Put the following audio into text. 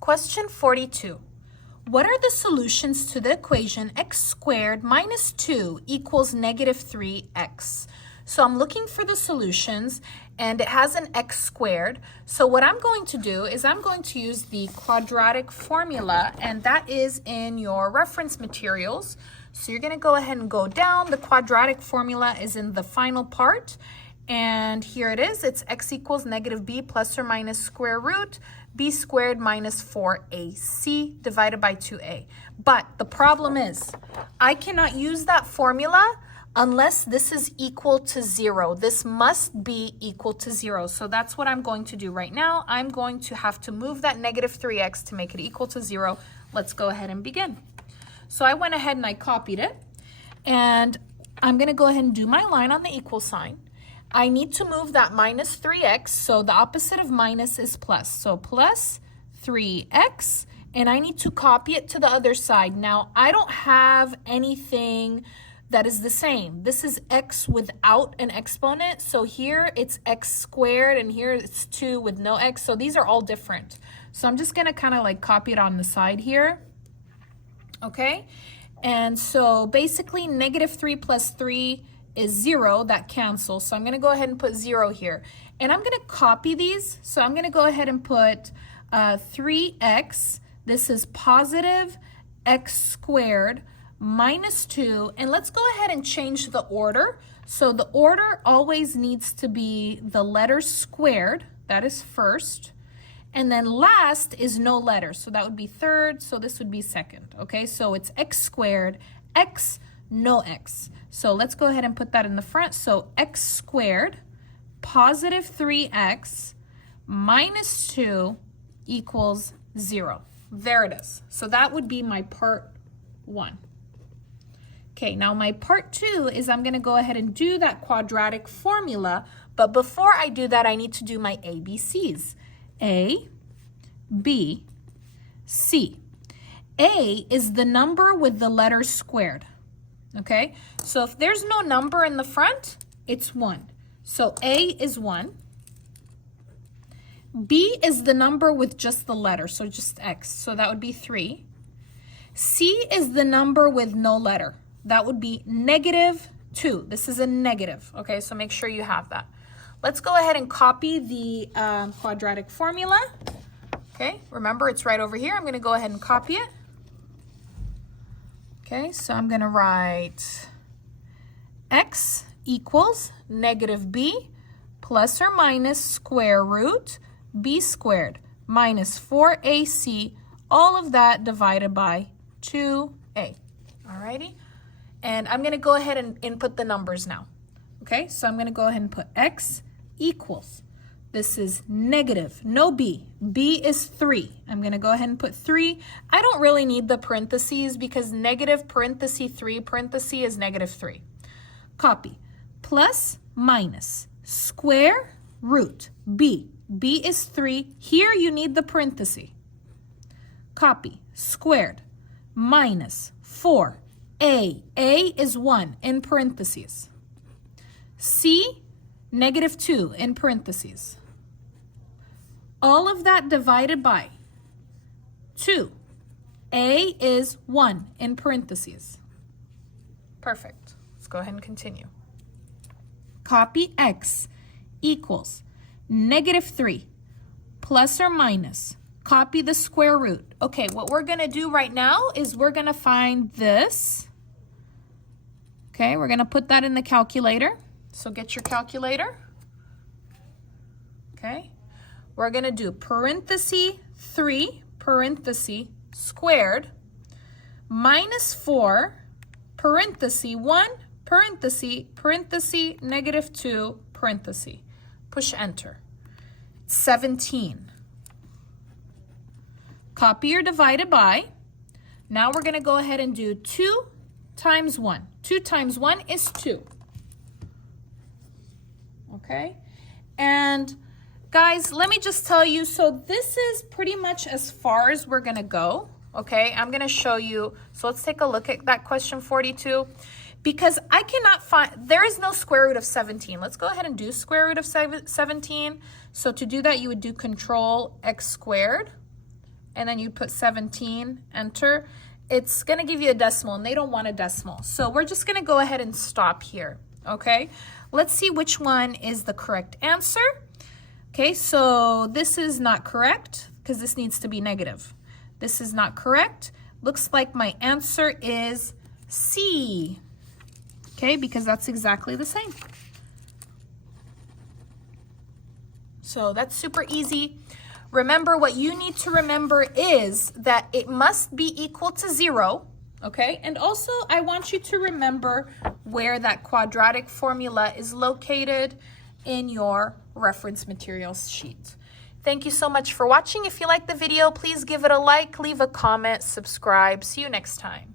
Question 42. What are the solutions to the equation x squared minus 2 equals negative 3x? So I'm looking for the solutions, and it has an x squared. So what I'm going to do is I'm going to use the quadratic formula, and that is in your reference materials. So you're going to go ahead and go down. The quadratic formula is in the final part. And here it is. It's x equals negative b plus or minus square root b squared minus 4ac divided by 2a. But the problem is I cannot use that formula unless this is equal to 0. This must be equal to 0. So that's what I'm going to do right now. I'm going to have to move that negative 3x to make it equal to 0. Let's go ahead and begin. So I went ahead and I copied it. And I'm going to go ahead and do my line on the equal sign. I need to move that minus 3x, so the opposite of minus is plus. So plus 3x, and I need to copy it to the other side. Now, I don't have anything that is the same. This is x without an exponent, so here it's x squared, and here it's 2 with no x, so these are all different. So I'm just gonna kind of like copy it on the side here, okay? And so basically negative 3 plus 3 is 0, that cancels. So I'm going to go ahead and put 0 here. And I'm going to copy these. So I'm going to go ahead and put 3x. This is positive x squared minus 2. And let's go ahead and change the order. So the order always needs to be the letter squared. That is first. And then last is no letter. So that would be third. So this would be second. Okay, so it's x squared, x, no x. So let's go ahead and put that in the front. So x squared positive 3x minus 2 equals 0. There it is. So that would be my part 1. Okay, now my part 2 is I'm going to go ahead and do that quadratic formula. But before I do that, I need to do my ABCs. A, B, C. A is the number with the letter squared. Okay, so if there's no number in the front, it's 1. So A is 1. B is the number with just the letter, so just x. So that would be 3. C is the number with no letter. That would be negative 2. This is a negative. Okay, so make sure you have that. Let's go ahead and copy the quadratic formula. Okay, remember it's right over here. I'm going to go ahead and copy it. Okay, so I'm going to write x equals negative b plus or minus square root b squared minus 4ac, all of that divided by 2a. Alrighty, and I'm going to go ahead and input the numbers now. Okay, so I'm going to go ahead and put x equals, this is negative, no b. B is 3. I'm going to go ahead and put 3. I don't really need the parentheses because negative parenthesis 3 parenthesis is negative 3. Copy. Plus minus square root b. B is 3. Here you need the parenthesis. Copy. Squared minus 4. A is 1 in parentheses. C, negative 2 in parentheses. All of that divided by 2. A is 1 in parentheses. Perfect. Let's go ahead and continue. Copy x equals negative 3 plus or minus. Copy the square root. Okay, what we're going to do right now is we're going to find this. Okay, we're going to put that in the calculator. So get your calculator. Okay. We're going to do parenthesis 3, parenthesis, squared, minus 4, parenthesis 1, parenthesis, parenthesis, negative 2, parenthesis. Push enter. 17. Copy or divided by. Now we're going to go ahead and do 2 times 1. 2 times 1 is 2. Okay? And guys, let me just tell you, so this is pretty much as far as we're going to go, okay? I'm going to show you. So let's take a look at that question 42. Because I cannot find, there is no square root of 17. Let's go ahead and do square root of 17. So to do that, you would do control x squared. and then you put 17, enter, it's gonna give you a decimal, and they don't want a decimal. So we're just gonna go ahead and stop here, okay? Let's see which one is the correct answer. Okay, so this is not correct because this needs to be negative. This is not correct. Looks like my answer is C, okay, because that's exactly the same. So that's super easy. Remember, what you need to remember is that it must be equal to 0, okay? And also, I want you to remember where that quadratic formula is located in your reference materials sheet. Thank you so much for watching. If you liked the video, please give it a like, leave a comment, subscribe. See you next time.